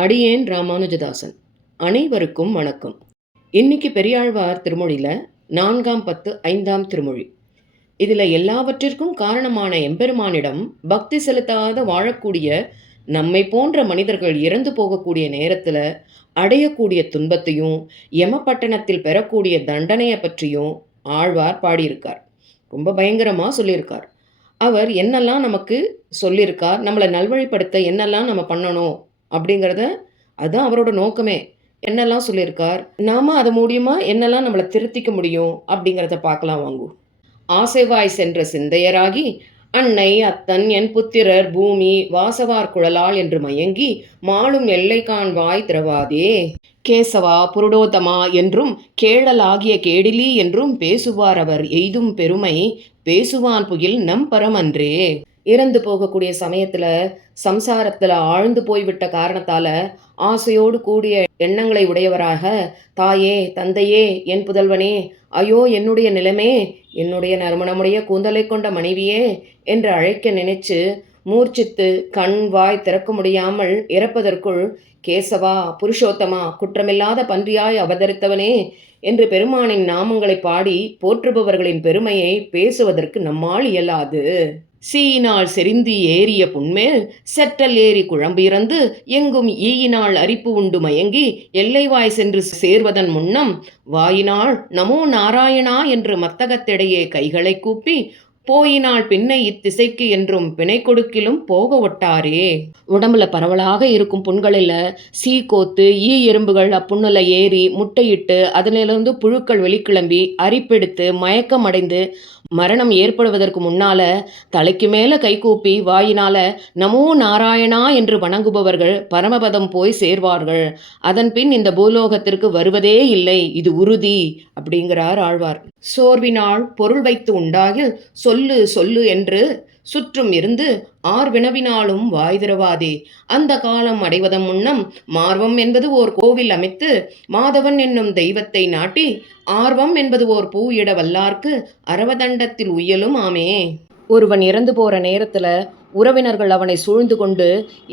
அடியேன் ராமானுஜதாசன். அனைவருக்கும் வணக்கம். இன்னைக்கு பெரியாழ்வார் திருமொழியில் 4ஆம் பத்து 5ஆம் திருமொழி. இதில் எல்லாவற்றிற்கும் காரணமான எம்பெருமானிடம் பக்தி செலுத்தாத வாழக்கூடிய நம்மை போன்ற மனிதர்கள் இறந்து போகக்கூடிய நேரத்தில் அடையக்கூடிய துன்பத்தையும் யமபட்டணத்தில் பெறக்கூடிய தண்டனையை பற்றியும் ஆழ்வார் பாடியிருக்கார். ரொம்ப பயங்கரமாக சொல்லியிருக்கார். அவர் என்னெல்லாம் நமக்கு சொல்லியிருக்கார், நம்மளை நல்வழிப்படுத்த என்னெல்லாம் நம்ம பண்ணணும் அப்படிங்கிறத, அதுதான் அவரோட நோக்கமே. என்னெல்லாம் சொல்லியிருக்கார், நாம அது மூலியமா என்னெல்லாம் நம்மளை திருத்திக்க முடியும் அப்படிங்கிறத பார்க்கலாம் வாங்கு. ஆசைவாய் சென்ற சிந்தையராகி அன்னை அத்தன் என் புத்திரர் பூமி வாசவார் குழலால் என்று மயங்கி மாளும் எல்லைக்கான் வாய் திறவாதே. கேசவா புருடோத்தமா என்றும் கேழலாகிய கேடிலி என்றும் பேசுவார் அவர் எய்தும் பெருமை பேசுவான் புகில் நம் பரமன்றே. இறந்து போகக்கூடிய சமயத்துல சம்சாரத்துல ஆழ்ந்து போய்விட்ட காரணத்தால ஆசையோடு கூடிய எண்ணங்களை உடையவராக தாயே தந்தையே என் புதல்வனே ஐயோ என்னுடைய நிலைமே என்னுடைய நறுமணமுடைய கூந்தலை கொண்ட மனைவியே என்று அழைக்க நினைச்சு மூர்ச்சித்து கண் வாய் திறக்க முடியாமல் இறப்பதற்குள் கேசவா புருஷோத்தமா குற்றமில்லாத பன்றியாய் அவதரித்தவனே என்று பெருமானின் நாமங்களை பாடி போற்றுபவர்களின் பெருமையை பேசுவதற்கு நம்மால் இயலாது. சீயினால் செறிந்தி ஏறிய புன்மேல் செற்றல் ஏறி குழம்பு இறந்து எங்கும் ஈயினால் அரிப்பு உண்டு மயங்கி எல்லைவாய் சென்று சேர்வதன் முன்னம் வாயினால் நமோ நாராயணா என்று மத்தகத்திடையே கைகளை கூப்பி போயினால் பின்னை இத்திசைக்கு என்றும் பிணை கொடுக்கிலும் போக ஒட்டாரே. உடம்புல பரவலாக இருக்கும் புண்களில் சீக்கோத்து ஈ எறும்புகள் அப்புண்ணில் ஏறி முட்டையிட்டு அதிலிருந்து புழுக்கள் வெளிக்கிளம்பி அரிப்பெடுத்து மயக்கம் அடைந்து மரணம் ஏற்படுவதற்கு முன்னால தலைக்கு மேல கைகூப்பி வாயினால நமோ நாராயணா என்று வணங்குபவர்கள் பரமபதம் போய் சேர்வார்கள். அதன் பின் இந்த பூலோகத்திற்கு வருவதே இல்லை, இது உறுதி அப்படிங்கிறார் ஆழ்வார். சோர்வினால் பொருள் வைத்து உண்டாகில் சொல்லு சொல்லு என்று சுற்றும் இருந்து வினவினாலும் வாய் திறவாதே. அந்த காலம் அடைவதன் முன்னம் மார்வம் என்பது ஓர் கோவில் அமைத்து மாதவன் என்னும் தெய்வத்தை நாட்டி ஆர்வம் என்பது ஓர் பூ இட வல்லார்க்கு அரவதண்டத்தில் உயலும் ஆமே. ஒருவன் இறந்து போற நேரத்துல உறவினர்கள் அவனை சூழ்ந்து கொண்டு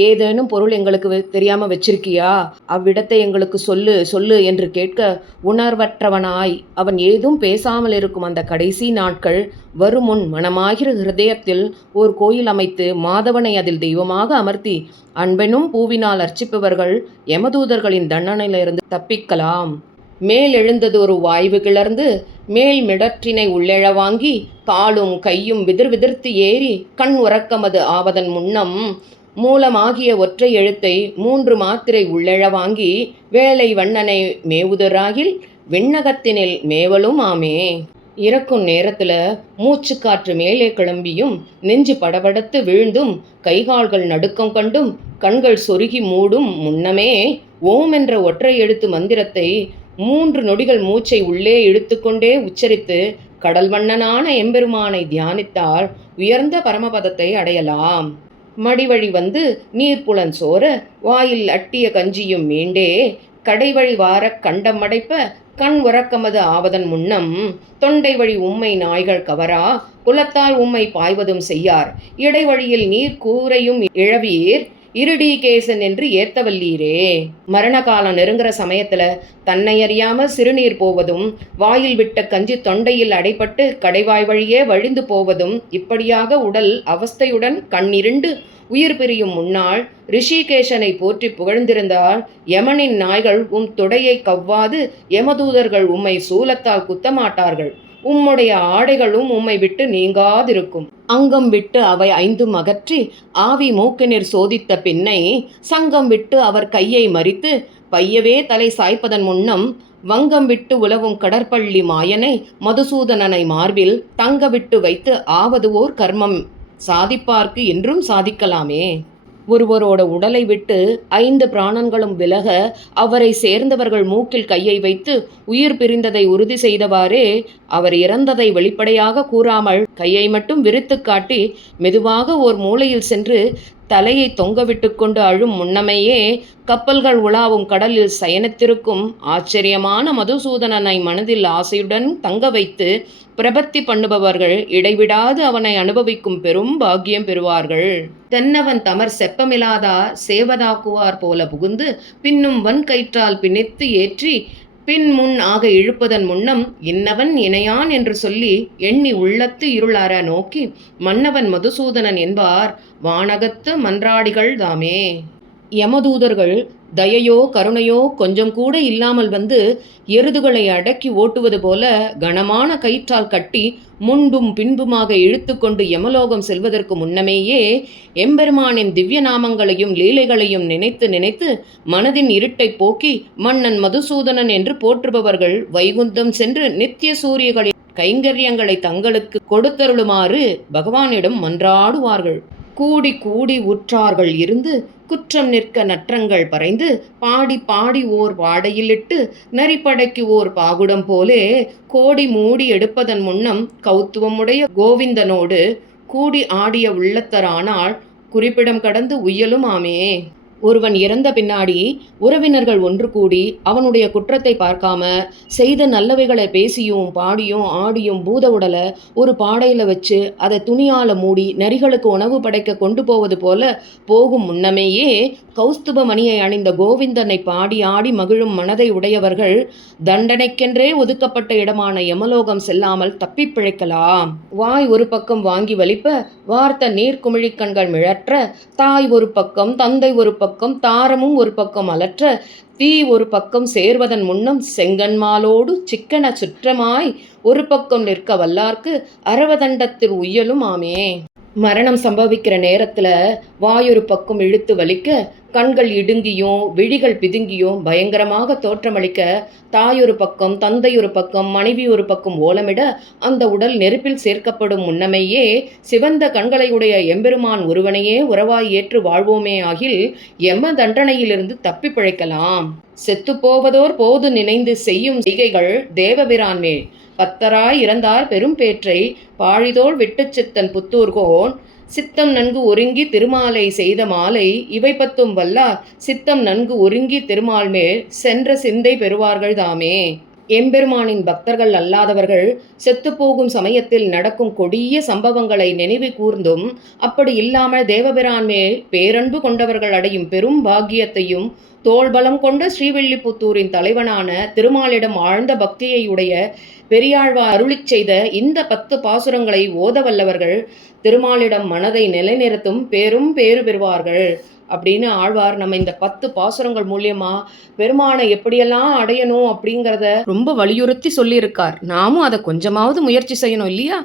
ஏதேனும் பொருள் எங்களுக்கு தெரியாம வச்சிருக்கியா, அவ்விடத்தை எங்களுக்கு சொல்லு சொல்லு என்று கேட்க உணர்வற்றவனாய் அவன் ஏதும் பேசாமல் இருக்கும் அந்த கடைசி நாட்கள் வருமுன் மனமாகிற ஹிருதயத்தில் ஓர் கோயில் அமைத்து மாதவனை அதில் தெய்வமாக அமர்த்தி அன்பெனும் பூவினால் அர்ச்சிப்பவர்கள் யமதூதர்களின் தண்டனையிலிருந்து தப்பிக்கலாம். மேல் எழுந்தது ஒரு வாய்வு கிளர்ந்து மேல் மிடற்றினை உள்ளெழ வாங்கி காலும் கையும் விதிர்த்து ஏறி கண் உறக்கமது ஆவதன் முன்னம் மூலமாகிய ஒற்றை எழுத்தை 3 மாத்திரை உள்ளெழ வாங்கி வேலை வண்ணனை மேவுதராகில் விண்ணகத்தினில் மேவலும் ஆமே. இறக்கும் நேரத்துல மூச்சு காற்று மேலே கிளம்பியும் நெஞ்சு படபடத்து விழுந்தும் கைகால்கள் நடுக்கம் கண்டும் கண்கள் சொருகி மூடும் முன்னமே ஓம் என்ற ஒற்றை எழுத்து மந்திரத்தை 3 நொடிகள் மூச்சை உள்ளே இழுத்துக்கொண்டே உச்சரித்து கடல் வண்ணனான எம்பெருமானை தியானித்தால் உயர்ந்த பரமபதத்தை அடையலாம். மடிவழி வந்து நீர்ப்புலன் சோர வாயில் அட்டிய கஞ்சியும் மீண்டே கடைவழி வார கண்டம் அடைப்ப கண் உறக்கமது ஆவதன் முன்னம் தொண்டை வழி உம்மை நாய்கள் கவரா குலத்தால் உம்மை பாய்வதும் செய்யார் இடைவழியில் நீர் கூரையும் இழவீர் இருடீகேசன் என்று ஏத்தவல்லீரே. மரண காலம் நெருங்குற சமயத்துல தன்னை அறியாமல் சிறுநீர் போவதும் வாயில் விட்ட கஞ்சி தொண்டையில் அடைப்பட்டு கடைவாய் வழியே வழிந்து போவதும் இப்படியாக உடல் அவஸ்தையுடன் கண்ணிருண்டு உயிர் பிரியும் முன்னாள் ரிஷிகேஷனை போற்றி புகழ்ந்திருந்தால் யமனின் நாய்கள் உம் தொடையை கவ்வாது யமதூதர்கள் உம்மை சூலத்தால் குத்தமாட்டார்கள். உம்முடைய ஆடைகளும் உம்மை விட்டு நீங்காதிருக்கும். அங்கம் விட்டு அவை 5 அகற்றி ஆவி மூக்கினிர் சோதித்த பின்னை சங்கம் விட்டு அவர் கையை மறித்து பையவே தலை சாய்ப்பதன் முன்னம் வங்கம் விட்டு உலவும் கடற்பள்ளி மாயனை மதுசூதனனை மார்பில் தங்க விட்டு வைத்து ஆவது ஓர் கர்மம் சாதிப்பார்க்கு என்றும் சாதிக்கலாமே. ஒருவரோட உடலை விட்டு 5 பிராணன்களும் விலக அவரை சேர்ந்தவர்கள் மூக்கில் கையை வைத்து உயிர் பிரிந்ததை உறுதி செய்தவாறே அவர் இறந்ததை வெளிப்படையாக கூறாமல் கையை மட்டும் விரித்து காட்டி மெதுவாக ஓர் மூலையில் சென்று தலையை தொங்கவிட்டு கொண்டு அழும் முன்னமையே கப்பல்கள் உலாவும் கடலில் சயனித்திருக்கும் ஆச்சரியமான மதுசூதனனை மனதில் ஆசையுடன் தங்க வைத்து பிரபத்தி பண்ணுபவர்கள் இடைவிடாது அவனை அனுபவிக்கும் பெரும் பாக்கியம் பெறுவார்கள். தென்னவன் தமர் செப்பமிலாதார் சேவதாக்குவார் போல புகுந்து பின்னும் வன் கயிற்றால் பிணித்து ஏற்றி பின் முன் ஆக இழுப்பதன் முன்னம் இன்னவன் இணையான் என்று சொல்லி எண்ணி உள்ளத்து இருளற நோக்கி மன்னவன் மதுசூதனன் என்பார் வானகத்து மன்றாடிகள் தாமே. யமதூதர்கள் தயையோ கருணையோ கொஞ்சம் கூட இல்லாமல் வந்து எருதுகளை அடக்கி ஓட்டுவது போல கனமான கயிற்றால் கட்டி முன்பும் பின்புமாக இழுத்து கொண்டு யமலோகம் செல்வதற்கு முன்னமேயே எம்பெருமானின் திவ்ய நாமங்களையும் லீலைகளையும் நினைத்து நினைத்து மனதின் இருட்டை போக்கி மன்னன் மதுசூதனன் என்று போற்றுபவர்கள் வைகுந்தம் சென்று நித்திய சூரியகளின் கைங்கரியங்களை தங்களுக்கு கொடுத்தருளுமாறு பகவானிடம் மன்றாடுவார்கள். கூடி கூடி உற்றார்கள் இருந்து குற்றம் நிற்க நற்றங்கள் பறைந்து பாடி பாடி ஓர் பாடையிலிட்டு நரிப்படைக்கு ஓர் பாகுடம் போலே கோடி மூடி எடுப்பதன் முன்னம் கௌத்துவமுடைய கோவிந்தனோடு கூடி ஆடிய உள்ளத்தரானால் குறிப்பிடம் கடந்து உய்யலும் ஆமே. ஒருவன் இறந்த பின்னாடி உறவினர்கள் ஒன்று கூடி அவனுடைய குற்றத்தை பார்க்காம செய்த நல்லவைகளை பேசியும் பாடியும் ஆடியும் பூத உடலை ஒரு பாடையில் வச்சு அதை துணியால் மூடி நரிகளுக்கு உணவு படைக்க கொண்டு போவது போல போகும் முன்னமேயே கௌஸ்துப மணியை அணிந்த கோவிந்தனை பாடி ஆடி மகிழும் மனதை உடையவர்கள் தண்டனைக்கென்றே ஒதுக்கப்பட்ட இடமான யமலோகம் செல்லாமல் தப்பி பிழைக்கலாம். வாய் ஒரு பக்கம் வாங்கி வலிப்ப வார்த்த நீர்க்குமிழிக்கண்கள் மிழற்ற தாய் ஒரு பக்கம் தந்தை ஒரு பக்கம் தாரமும் ஒரு பக்கம் அலற்ற தீ ஒரு பக்கம் சேர்வதன் முன்னம் செங்கன்மாலோடு சிக்கன சுற்றமாய் ஒரு பக்கம் நிற்க வல்லார்க்கு அரவதண்டத்தில் உய்யலும் ஆமே. மரணம் சம்பவிக்கிற நேரத்தில் வாயொரு பக்கம் இழுத்து வலிக்க கண்கள் இடுங்கியும் விழிகள் பிதுங்கியும் பயங்கரமாக தோற்றமளிக்க தாயொரு பக்கம் தந்தையொரு பக்கம் மனைவி ஒரு பக்கம் ஓலமிட அந்த உடல் நெருப்பில் சேர்க்கப்படும் முன்னமேயே சிவந்த கண்களையுடைய எம்பெருமான் ஒருவனையே உறவாய் ஏற்று வாழ்வோமே ஆகில் எம தண்டனையிலிருந்து தப்பி பிழைக்கலாம். செத்துப்போவதோர் போது நினைந்து செய்யும் செய்கைகள் தேவபிரான்மேல் பத்தராய் இறந்தார் பெரும் பேற்றை பாழிதோள் விட்டுச் சித்தன் புத்தூர்கோன் சித்தம் நன்கு ஒருங்கி திருமாலை செய்த மாலை இவை பத்தும் வல்லார் சித்தம் நன்கு ஒருங்கி திருமால் மேல் சென்ற சிந்தை பெறுவார்கள் தாமே. எம்பெருமானின் பக்தர்கள் அல்லாதவர்கள் செத்துப்போகும் சமயத்தில் நடக்கும் கொடிய சம்பவங்களை நினைவு கூர்ந்தும் அப்படி இல்லாமல் தேவபிரான் மேல் பேரன்பு கொண்டவர்கள் அடையும் பெரும் பாக்கியத்தையும் தோள்பலம் கொண்ட ஸ்ரீவில்லிபுத்தூரின் தலைவனான திருமாலிடம் ஆழ்ந்த பக்தியை உடைய பெரியாழ்வார் அருளிச் செய்த இந்த 10 பாசுரங்களை ஓத வல்லவர்கள் திருமாலிடம் மனதை நிலைநிறுத்தும் பேரும் பேறு பெறுவார்கள் அப்படின்னு ஆழ்வார் நம்ம இந்த 10 பாசுரங்கள் மூலியமா பெருமானை எப்படியெல்லாம் அடையணும் அப்படிங்கிறத ரொம்ப வலியுறுத்தி சொல்லியிருக்கார். நாமும் அதை கொஞ்சமாவது முயற்சி செய்யணும் இல்லையா?